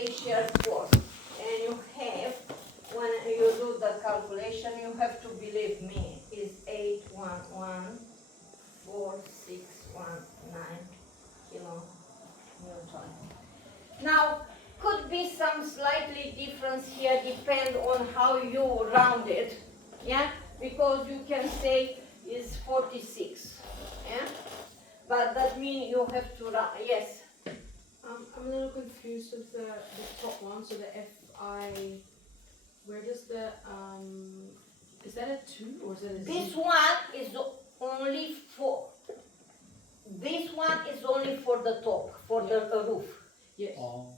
shear force, and you have, when you do the calculation, you have to believe me, is 8114619 kilonewton. Now, could be some slightly difference here, depend on how you round it, yeah, because you can say is 46, yeah, but that means you have to round, yes. I'm a little confused with the top one, so the FI, where does the, is that a 2 or is that a 0? This one is only for, this one is only for the top, for the roof. Yes. Oh.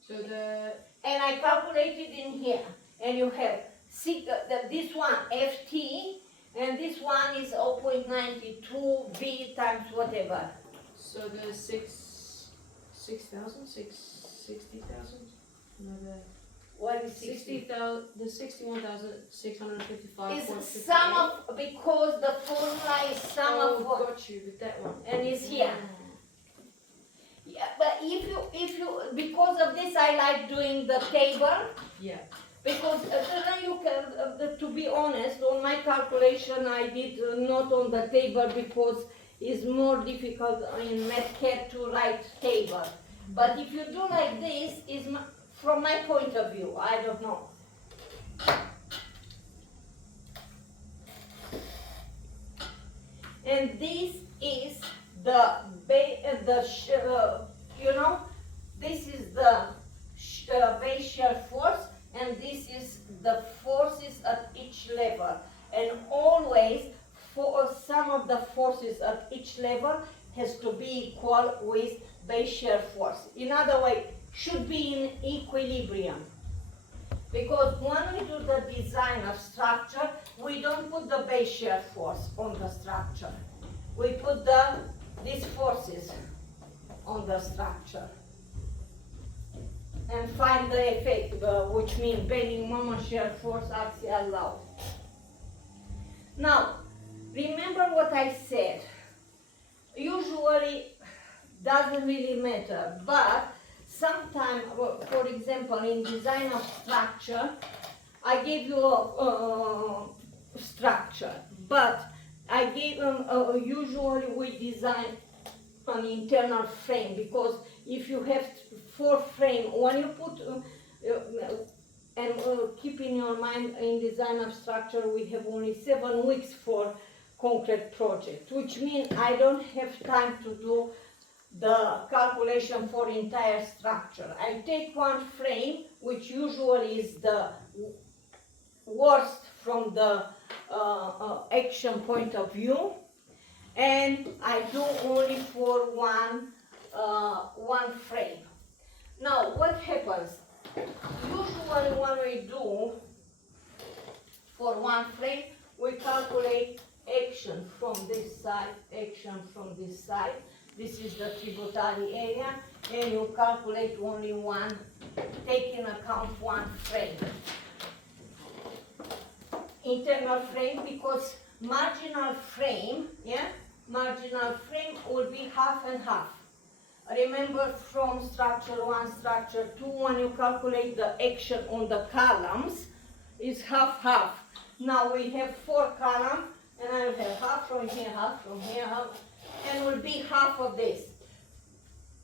So the, And I calculated in here, and you have this one FT, and this one is 0.92 B times whatever. so the 60,000? No, What is the 60? 60,000, the 61,655. Is sum of, because the formula is sum Oh, of, got you with that one. and it's here. Yeah, but if you, because of this I like doing the table, Yeah. because then you can, to be honest, on my calculation I did not on the table because it's more difficult in MathCAD to write table. But if you do like this, is from my point of view, I don't know. And this is the this is the base shear force, and this is the forces at each level. And always, for some of the forces at each level has to be equal with base shear force. In other words, should be in equilibrium. Because when we do the design of structure, we don't put the base shear force on the structure. We put these forces on the structure. And find the effect, which means bending moment, shear force, axial load. Now, remember what I said. Usually doesn't really matter, but sometimes, for example, in design of structure, I gave you a structure, but I gave them, usually we design an internal frame, because if you have 4 frame, when you put, and keep in your mind, in design of structure, we have only 7 weeks for concrete project, which means I don't have time to do the calculation for entire structure. I take one frame, which usually is the worst from the action point of view, and I do only for one frame. Now, what happens? Usually when we do for one frame, we calculate action from this side, action from this side. This is the tributary area, and you calculate only one, taking account one frame. Internal frame, because marginal frame, marginal frame will be half and half. Remember from structure 1, structure 2, when you calculate the action on the columns, is half. Now we have 4 columns, and I will have half from here, half, and will be half of this.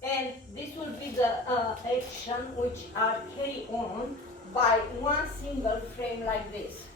And this will be the action which are carried on by one single frame like this.